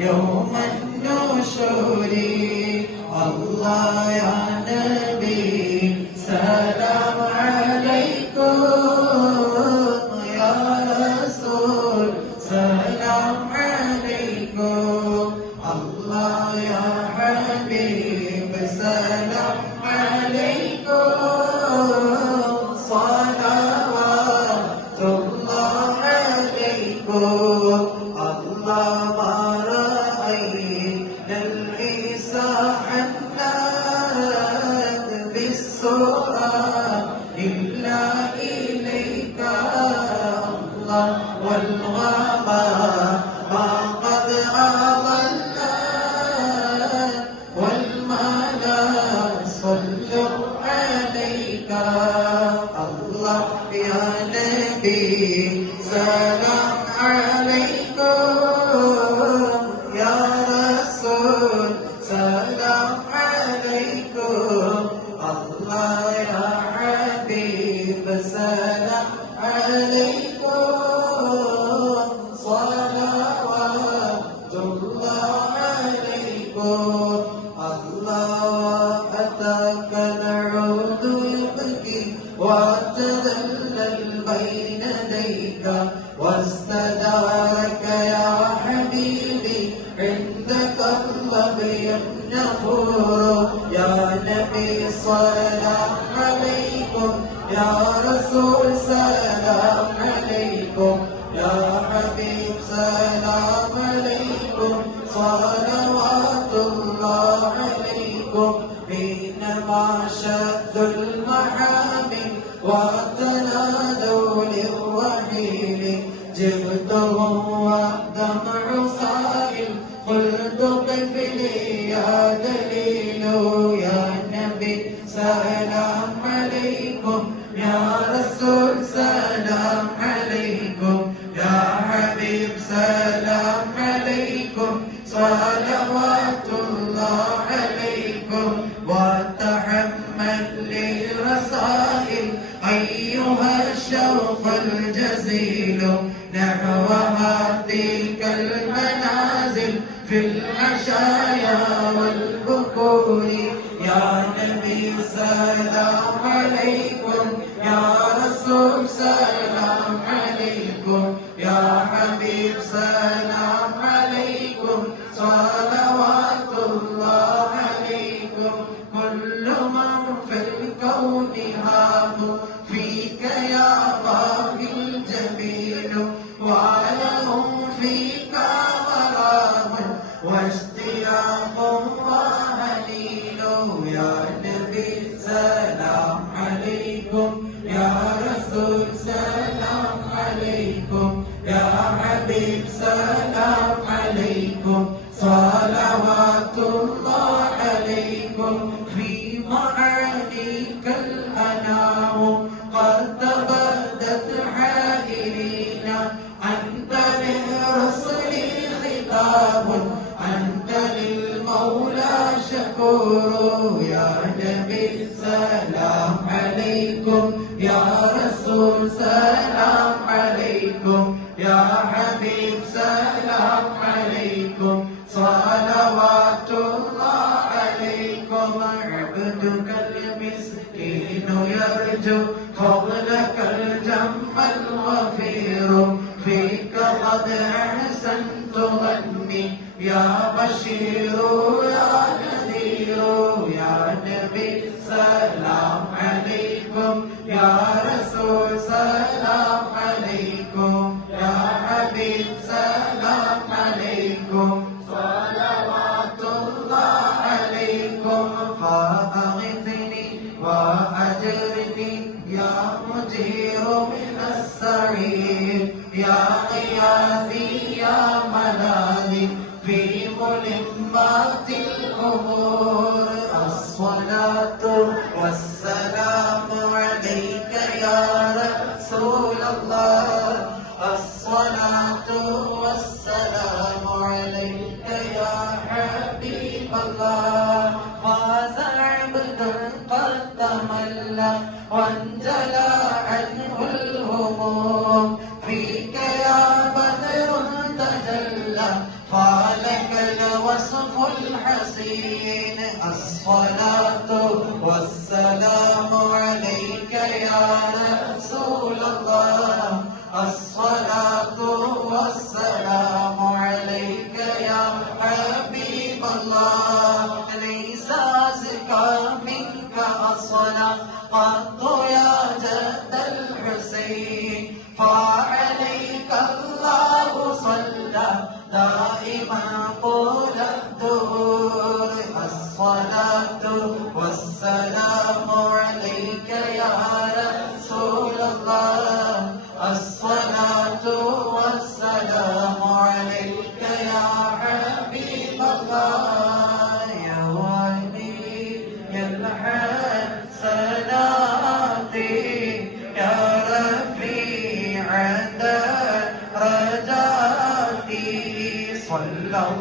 يوم النشور الله يا سلام عليكم يا رسول يديك واستدارك يا حبيبي عندك الله يمنفور يا نبي سلام عليكم يا رسول سلام عليكم يا حبيب سلام عليكم صلوات الله عليكم حينما شد المحامل وتنادوا للرحيل جبتهم والدمع صائل قلت قف لي يا دليل يا نبي سلام عليكم يا رسول سلام عليكم يا حبيب سلام عليكم صلوات نحو هاتيك المنازل في الحشايا والبكور. يا نبي سلام عليكم يا رسول سلام عليكم. يا حبيب سلام عليكم صلوات الله عليكم. كل من في الكون هام فيك يا صلوات الله عليكم في معانيك الأنام. قد تبدت حائرين. أنت للرسل خطاب. أنت للمولى شكور. يا نبي سلام عليكم. يا رسول سلام عليكم. يا حبيب سلام فضلك الجم الغفير. فيك قد أحسنت ظني يا بشير يا نذير يا نبي سلام عليكم. يا رسول ملمات الأمور الصلاة والسلام عليك يا رسول الله. الصلاة والسلام عليك يا حبيب الله. ليس أزكى منك الصلاة قط يا جد الحسين. without